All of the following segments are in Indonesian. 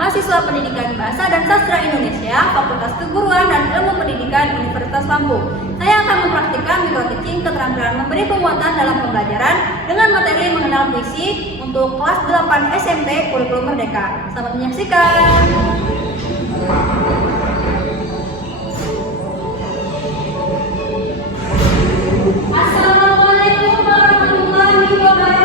mahasiswa Pendidikan Bahasa dan Sastra Indonesia, Fakultas Keguruan dan Ilmu Pendidikan Universitas Lampung. Saya akan mempraktikkan micro teaching keterampilan memberi penguatan dalam pembelajaran dengan materi mengenal puisi untuk kelas 8 SMP Kurikulum Merdeka. Selamat menyaksikan. Assalamualaikum warahmatullahi wabarakatuh.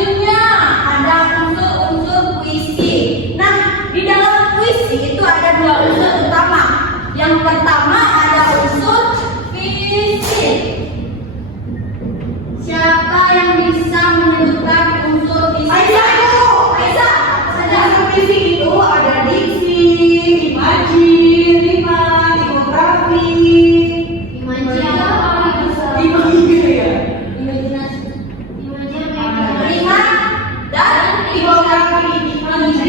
Selanjutnya ada unsur-unsur puisi. Nah, di dalam puisi itu ada dua unsur utama. Yang pertama ada unsur fisik. Siapa yang bisa menyebutkan unsur fisik? Aisyah. Unsur fisik itu ada diksi, imaji, rima, timografi. Imaji apa? Imaji ya. Rima dan Timografi.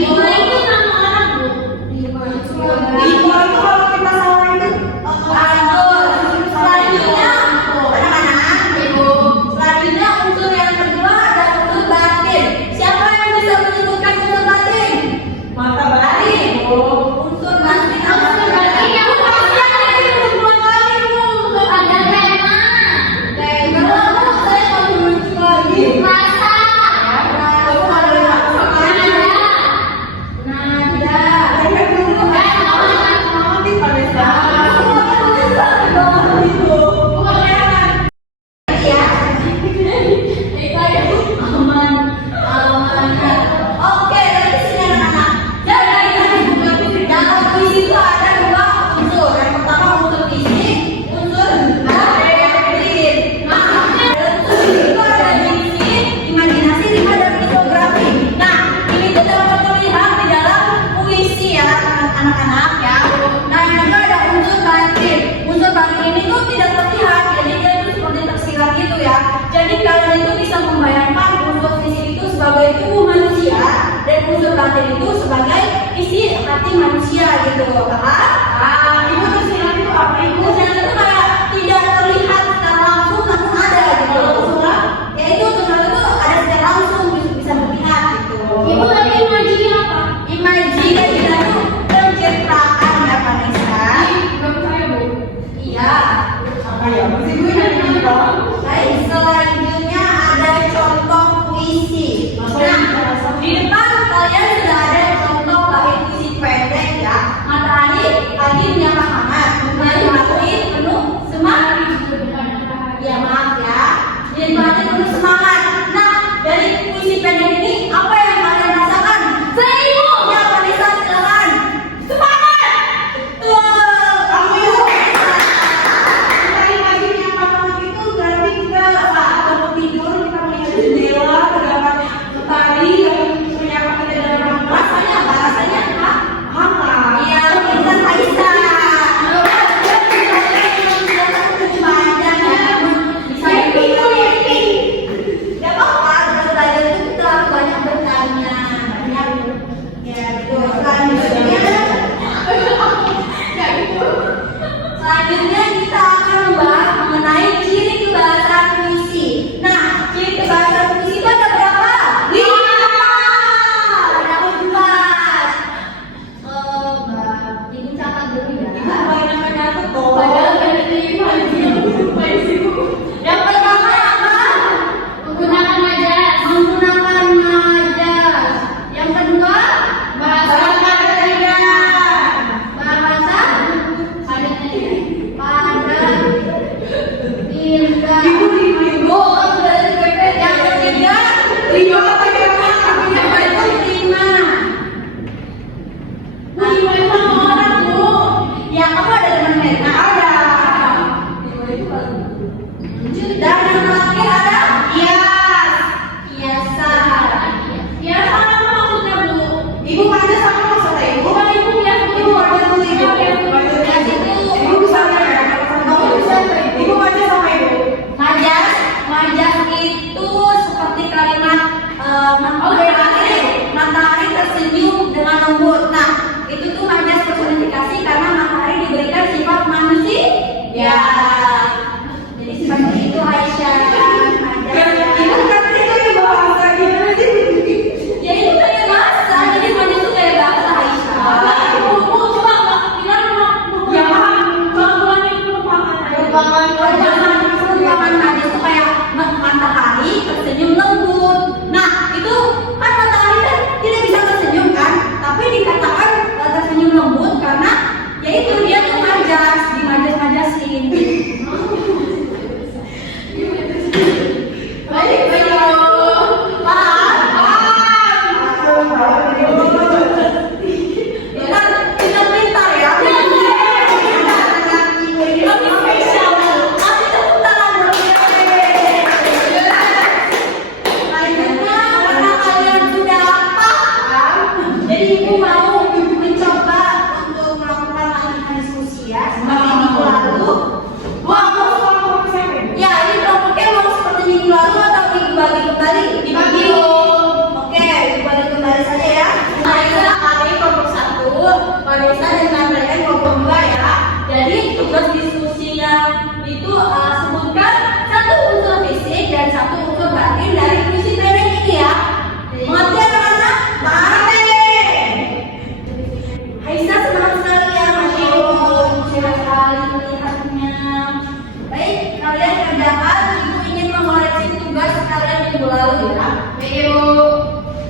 Rima itu nama orang, Bu. Rima itu kalau kita salah itu Lanjut. Selanjutnya anak-anak, Ibu. Selanjutnya unsur yang kedua ada unsur batin. Siapa yang bisa menyebutkan unsur batin? mata batin. Unsur batin apa? Unsur batin yang pasti ada di kedua kali, Bu. Ada tema. Tema. Saya mau menuju lagi. Rasa. Oke, dari sini anak-anak. Jadi dalam puisi itu ada dua unsur. Yang pertama unsur fisik, unsur batin. Nah, dalam puisi itu ada diksi, imajinasi, rima, dan timografi. Nah, ini kita dapat terlihat di dalam puisi ya, anak-anak ya. Nah, yang kedua ada unsur batin. Unsur batin ini tuh tidak terlihat, jadi dia itu seperti tersirat gitu ya. Jadi kalian itu bisa membayangkan unsur fisik itu sebagai tubuh manusia dan unsur batin itu sebagai isi hati manusia gitu, paham? Ibu tersirat itu apa ibu? Tersirat itu kayak tidak terlihat secara langsung namun ada gitu. Yaitu tersirat itu ada secara langsung bisa terlihat gitu. Ibu tadi imajinya apa? Imaji itu pencitraan ya Vanessa. Kamu saya bu. Iya. Apa ya? Masih gue yang dong. Baik, selanjutnya ada contoh puisi. Nah, di depan kalian sudah ada contoh bait puisi pendek ya. Matahari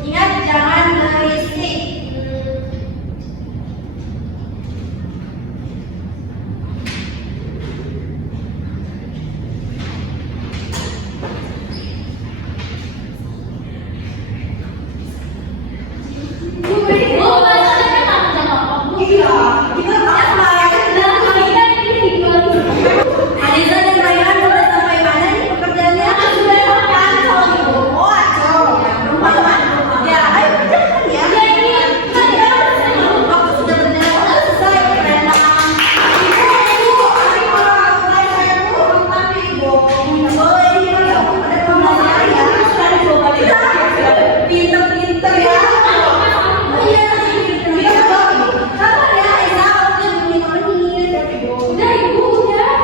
Ingat jangan berisik. Iya, kita Aliza dan Rayhan sudah sampai mana nih pekerjaannya? oh acol. Ya, ayo kerjakan ya. Waktu sudah berjalan, sudah selesai. Keren banget. Pinter-pinter ya. Oh iya, pinter. Sabar ya, Aiza. Waktunya 25 menit. Udah ibu, udah.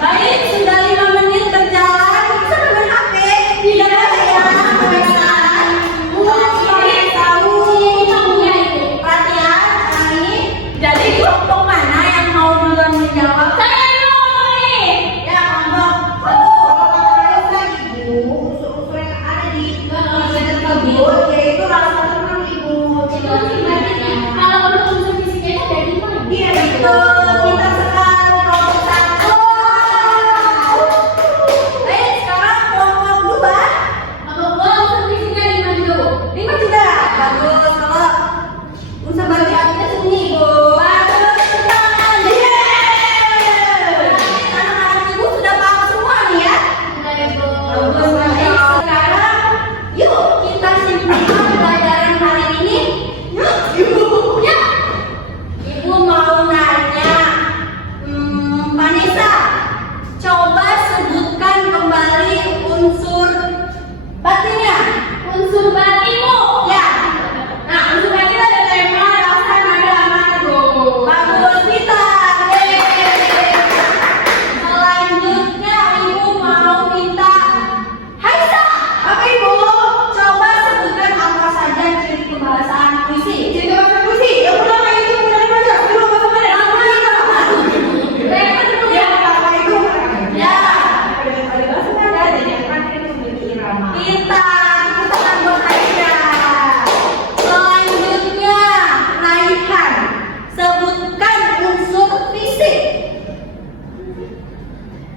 Baik, sudah 5 menit berjalan. Bisa main HP? Tidak boleh ya, pemeriksaan. Tahu. Perhatian, kami. Jadi kelompok mana yang mau duluan menjawab? Saya dulu nih. Ya, kelompok Yaitu rasa senang ibu. Kalau untuk unsur fisiknya itu dari mana? Iya itu kita sekali kelompok 1. Baik, sekarang kelompok 2. Kalau gua unsur fisiknya 5 juga, Bu. 5 juga. Bagus. Kalau unsur bagiannya sini, Bu. Bagus sekali. Anak-anak ibu sudah paham semua nih ya. Udah deh, Bu. Bagus. Baik, sekarang yuk kita simpulkan pelajaran hari ini. Yuk. Ya. Ibu mau nanya, Vanessa, coba sebutkan kembali unsur batinnya. Unsur batin, Bu. Ya. Nah, unsur batin ada tema, rasa, nada, amanat, Bu. Bagus, Vita. Yeay. Selanjutnya ibu mau minta Haisa. Apa ibu? Coba sebutkan apa saja ciri pembahasan puisi. Jadi bahasa puisi. Yang pertama itu benar baca. Dulu bahasa mana? Ya, apa itu? Ya. Ada bahasa mana? Dan yang terakhir itu memiliki irama. Pintar, kita akan buat Haisa. Selanjutnya Raihan, sebutkan unsur fisik.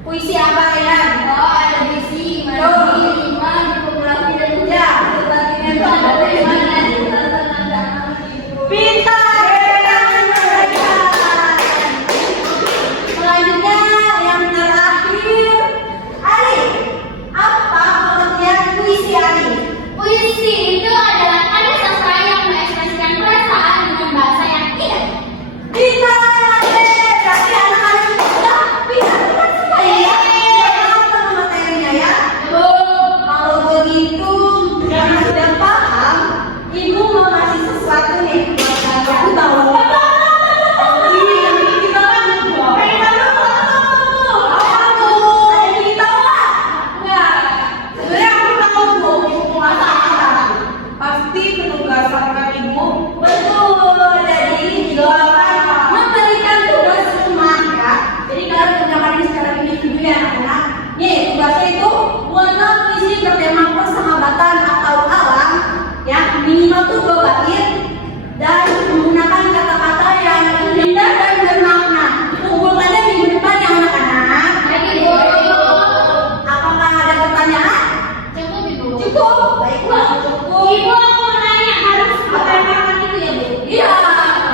Puisi apa Raihan? Oh, ada puisi, mandi, iman, dipografi, dan Ya, batinnya itu ada tema, rasa, nada, amanat, Ibu. pintar. Selanjutnya yang terakhir, Ali. Apa pengertian puisi Ali? Puisi itu adalah karya sastra yang mengekspresikan perasaan dengan bahasa yang indah. Pintar. Berarti anak-anak itu sudah pintar semua ya. Apa materinya ya? Kalau begitu dan sudah paham, ibu mau ngasih sesuatu nih. Aku tahu. Pasti penugasan kan ibu. Betul, jadi doakan memberikan tugas rumah ya. Jadi kalian kerjakan ini secara individu ya anak-anak. Nih tugasnya itu buatlah puisi bertema persahabatan atau alam ya, minimal tuh 2 bait dan menggunakan kata-kata yang indah dan bermakna. Kumpulkannya minggu depan ya anak-anak. Lagi, Bu. Apakah ada pertanyaan? Cukup, Ibu. Cukup. Baiklah, cukup. Ibu, aku mau nanya, harus apa itu ya, Bu? Iya,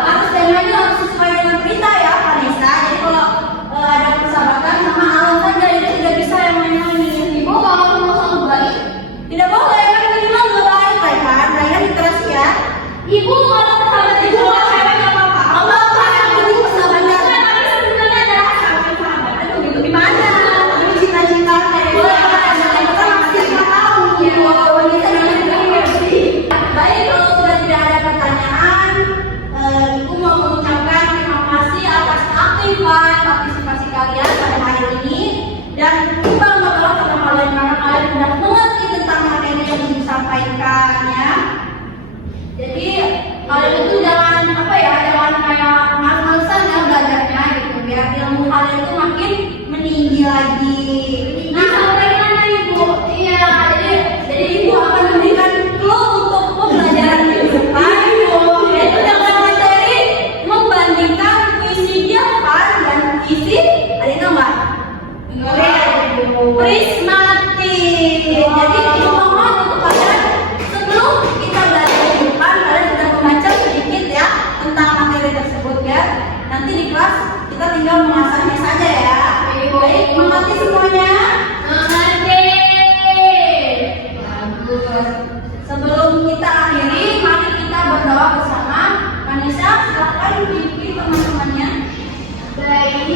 harus temanya harus sesuai dengan berita ya, Vanessa. Jadi kalau ada persahabatan sama alam saja, jadi tidak bisa yang main-main. Ibu, kalau mau satu baik. Tidak boleh, kan minimal 2 bait, Raihan. Raihan literasi ya. Ibu, kalau persahabatan Prismatik. Jadi ibu mohon untuk kalian sebelum kita belajar di depan, kalian sudah membaca sedikit ya tentang materi tersebut ya. Nanti di kelas kita tinggal mengasahnya saja ya. Baik, mengerti semuanya? Mengerti. Bagus. Sebelum kita akhiri, mari kita berdoa bersama. Vanessa, silakan pimpin teman-temannya. Baik,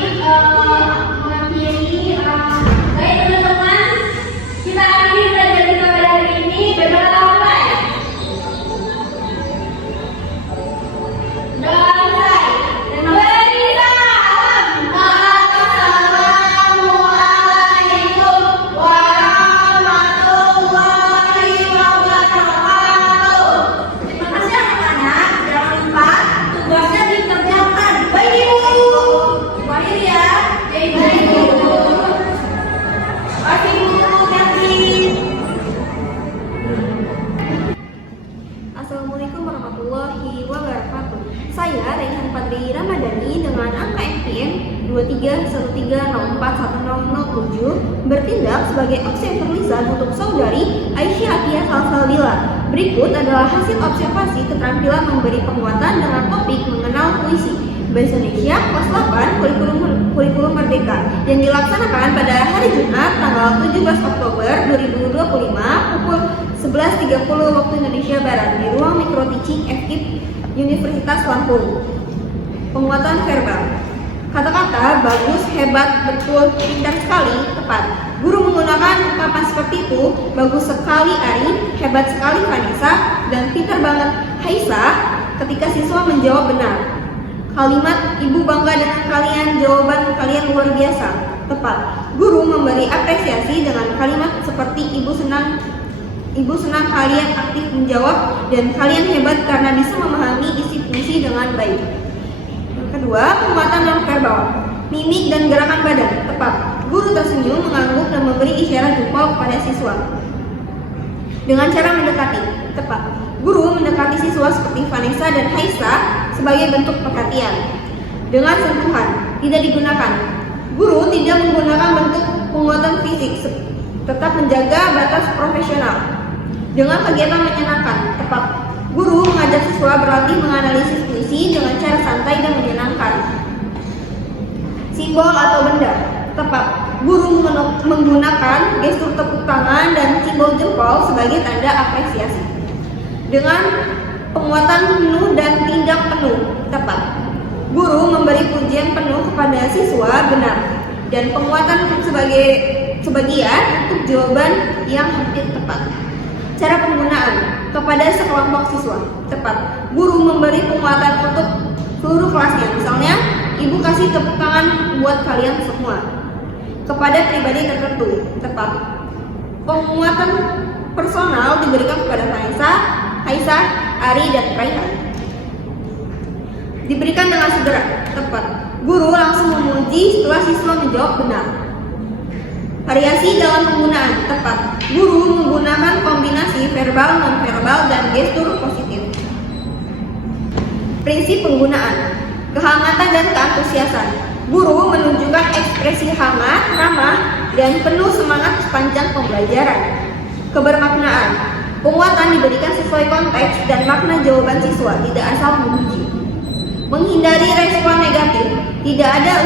baik teman-teman, kita akhiri belajar kita pada hari ini. Berdoa mulai. Doa mulai. Beri salam. Assalamualaikum warahmatullahi wabarakatuh. Terima kasih anak-anak. Jangan lupa tugasnya dikerjakan. Baik Ibu. Ibu akhiri ya. Baik, Ibu. Terima kasih Bu Catherine. Assalamualaikum warahmatullahi wabarakatuh. Saya Raihan Fadri Ramadhani dengan angka NPM 2313041007 bertindak sebagai observer lisan untuk saudari Aisyah Atia Salsabila. Berikut adalah hasil observasi keterampilan memberi penguatan dengan topik mengenal puisi Bahasa Indonesia kelas 8 kurikulum Merdeka yang dilaksanakan pada hari Jumat tanggal 17 Oktober 2025 pukul 11.30 waktu Indonesia Barat di ruang Micro Teaching FKIP Universitas Lampung. Penguatan verbal. Kata-kata bagus, hebat, betul, pintar sekali, tepat. Guru menggunakan ungkapan seperti itu, bagus sekali Ari, hebat sekali Vanessa, dan pintar banget Haisa ketika siswa menjawab benar. Kalimat ibu bangga dengan kalian, jawaban kalian luar biasa, tepat. Guru memberi apresiasi dengan kalimat seperti ibu senang kalian aktif menjawab dan kalian hebat karena bisa memahami isi puisi dengan baik. Yang kedua, penguatan nonverbal, mimik dan gerakan badan, tepat. Guru tersenyum, mengangguk dan memberi isyarat jempol kepada siswa. Dengan cara mendekati, tepat. Guru mendekati siswa seperti Vanessa dan Haisa sebagai bentuk perhatian. Dengan sentuhan, tidak digunakan. Guru tidak menggunakan bentuk penguatan fisik, tetap menjaga batas profesional. Dengan kegiatan menyenangkan, tepat. Guru mengajak siswa berlatih menganalisis puisi dengan cara santai dan menyenangkan. Simbol atau benda, tepat. Guru menggunakan gestur tepuk tangan dan simbol jempol sebagai tanda apresiasi. Dengan penguatan penuh dan tindak penuh, tepat. Guru memberi pujian penuh kepada siswa, benar. Dan penguatan sebagai sebagian untuk jawaban yang hampir tepat. Cara penggunaan kepada sekelompok siswa, tepat. Guru memberi penguatan untuk seluruh kelasnya. Misalnya, ibu kasih tepuk tangan buat kalian semua. Kepada pribadi tertentu, tepat. Penguatan personal diberikan kepada Vanessa, Haisa, Ari, dan Raihan. Diberikan dengan segera, tepat. Guru langsung memuji setelah siswa menjawab benar. Variasi dalam penggunaan, tepat. Guru menggunakan kombinasi verbal, nonverbal, dan gestur positif. Prinsip penggunaan, kehangatan dan keantusiasan. Guru menunjukkan ekspresi hangat, ramah, dan penuh semangat sepanjang pembelajaran. Kebermaknaan, penguatan diberikan sesuai konteks dan makna jawaban siswa, tidak asal memuji. Menghindari respon negatif, tidak ada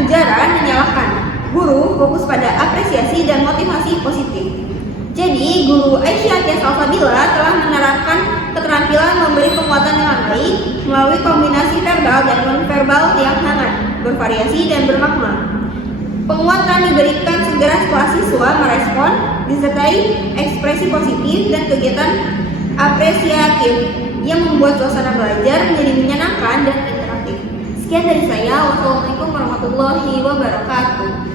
ujaran menyalahkan. Guru fokus pada apresiasi dan motivasi positif. Jadi, Guru Aisyah Atia Salsabila telah menerapkan keterampilan memberi penguatan dengan baik melalui kombinasi verbal dan nonverbal yang hangat, bervariasi dan bermakna. Penguatan diberikan segera setelah siswa merespon, disertai ekspresi positif dan kegiatan apresiatif yang membuat suasana belajar menjadi menyenangkan dan interaktif. Sekian dari saya. Wassalamualaikum warahmatullahi wabarakatuh.